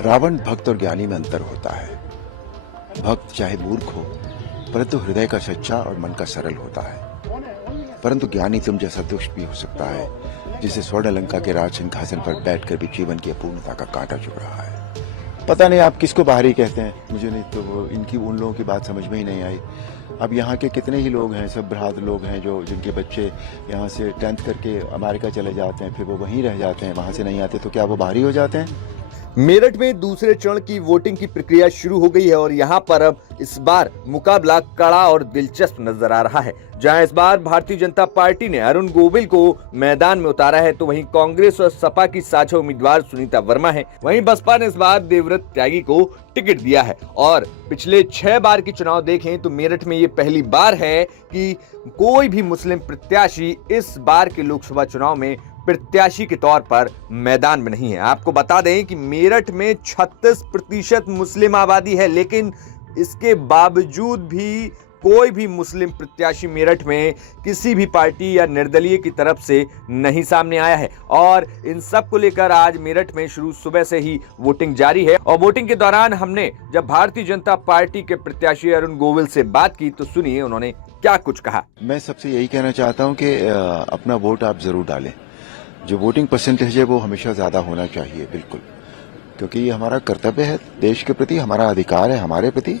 रावण भक्त और ज्ञानी में अंतर होता है। भक्त चाहे मूर्ख हो, परंतु हृदय का सच्चा और मन का सरल होता है। परंतु ज्ञानी तुम जैसा दुष्ट भी हो सकता है, जिसे स्वर्ण लंका के राज सिंहासन पर बैठकर भी जीवन की अपूर्णता का कांटा चुभ रहा है। पता नहीं आप किसको बाहरी कहते हैं, मुझे नहीं तो वो इनकी उन लोगों की बात समझ में ही नहीं आई। अब यहाँ के कितने ही लोग हैं, सब भ्रात लोग हैं जो जिनके बच्चे यहाँ से 10th करके अमेरिका चले जाते हैं, फिर वो वहीं रह जाते हैं, वहां से नहीं आते, तो क्या वो बाहरी हो जाते हैं? मेरठ में दूसरे चरण की वोटिंग की प्रक्रिया शुरू हो गई है और यहां पर अब इस बार मुकाबला कड़ा और दिलचस्प नजर आ रहा है। जहां इस बार भारतीय जनता पार्टी ने अरुण गोविल को मैदान में उतारा है, तो वहीं कांग्रेस और सपा की साझा उम्मीदवार सुनीता वर्मा है। वहीं बसपा ने इस बार देवव्रत त्यागी को टिकट दिया है। और पिछले 6 बार के चुनाव देखें तो मेरठ में ये पहली बार है कि कोई भी मुस्लिम प्रत्याशी इस बार के लोकसभा चुनाव में प्रत्याशी के तौर पर मैदान में नहीं है। आपको बता दें कि मेरठ में 36% मुस्लिम आबादी है, लेकिन इसके बावजूद भी कोई भी मुस्लिम प्रत्याशी मेरठ में किसी भी पार्टी या निर्दलीय की तरफ से नहीं सामने आया है। और इन सब को लेकर आज मेरठ में शुरू सुबह से ही वोटिंग जारी है। और वोटिंग के दौरान हमने जब भारतीय जनता पार्टी के प्रत्याशी अरुण गोविल से बात की, तो सुनिए उन्होंने क्या कुछ कहा। मैं सबसे यही कहना चाहता हूँ कि अपना वोट आप जरूर डालें। जो वोटिंग परसेंटेज है वो हमेशा ज्यादा होना चाहिए, बिल्कुल, क्योंकि ये हमारा कर्तव्य है देश के प्रति, हमारा अधिकार है हमारे प्रति,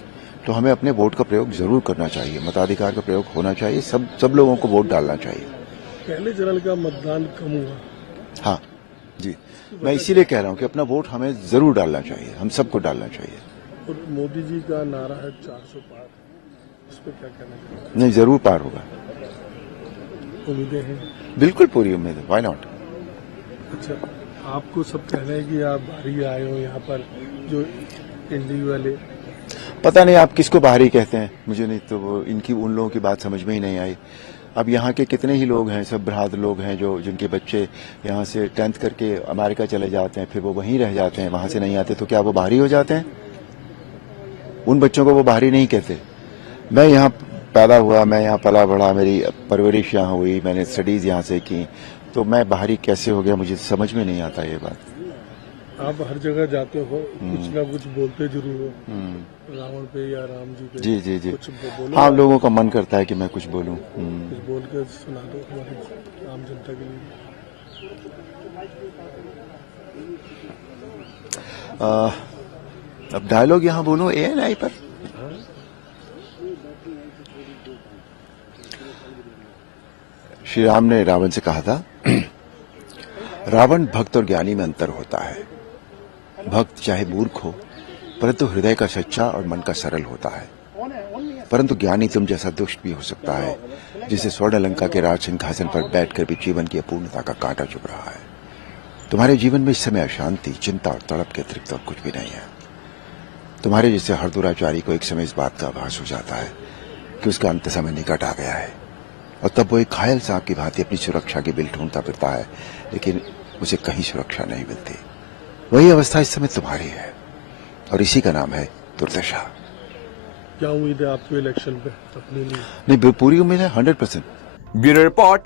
तो हमें अपने वोट का प्रयोग जरूर करना चाहिए, मताधिकार का प्रयोग होना चाहिए, सब लोगों को वोट डालना चाहिए। पहले चरण का मतदान कम हुआ। हाँ जी, मैं इसीलिए कह रहा हूँ कि अपना वोट हमें जरूर डालना चाहिए, हम सबको डालना चाहिए। और मोदी जी का नारा है 400 पार, इस पर क्या कहना चाहिए? नहीं, जरूर पार होगा, उम्मीदें हैं? बिल्कुल पूरी उम्मीद है, व्हाई नॉट। अच्छा, आपको सब कह रहे हैं कि आप बाहरी आए हो यहाँ पर, जो इंडिविजुअल है। पता नहीं आप किसको बाहरी कहते हैं, मुझे नहीं तो वो इनकी उन लोगों की बात समझ में ही नहीं आई। अब यहाँ के कितने ही लोग हैं, सब भ्रात लोग हैं जो जिनके बच्चे यहाँ से 10th करके अमेरिका चले जाते हैं, फिर वो वहीं रह जाते हैं, वहां से नहीं आते, तो क्या वो बाहरी हो जाते हैं? उन बच्चों को वो बाहरी नहीं कहते। मैं यहाँ पैदा हुआ, मैं यहाँ पला बड़ा, मेरी परवरिश यहाँ हुई, मैंने स्टडीज यहाँ से की, तो मैं बाहरी कैसे हो गया, मुझे समझ में नहीं आता ये बात। आप हर जगह जाते हो, कुछ ना कुछ बोलते जरूर हो, रावण पे या राम जी पे। जी जी जी, कुछ बोलो। हाँ, लोगों का मन करता है कि मैं कुछ बोलूं। कुछ बोल के सुना दो हमारी आम जनता के लिए। अब डायलॉग यहाँ बोलूं ANI पर? श्री राम ने रावण से कहा था, रावण भक्त और ज्ञानी में अंतर होता है। भक्त चाहे मूर्ख हो, परंतु हृदय का सच्चा और मन का सरल होता है। परंतु ज्ञानी तुम जैसा दुष्ट भी हो सकता है, जिसे स्वर्ण लंका के राज सिंहासन पर बैठकर भी जीवन की अपूर्णता का कांटा चुभ रहा है। तुम्हारे जीवन में इस समय अशांति, चिंता और तड़प के अतिरिक्त और कुछ भी नहीं है। तुम्हारे जैसे हर दुराचारी को एक समय इस बात का आभास हो जाता है कि उसका अंत समय निकट आ गया है, और तब वो एक घायल सांप की भांति अपनी सुरक्षा की बिल ढूंढता फिरता है, लेकिन उसे कहीं सुरक्षा नहीं मिलती। वही अवस्था इस समय तुम्हारी है, और इसी का नाम है दुर्दशा। क्या उम्मीद है आपको इलेक्शन पे अपने लिए? नहीं, पूरी उम्मीद है, 100%। Bureau report,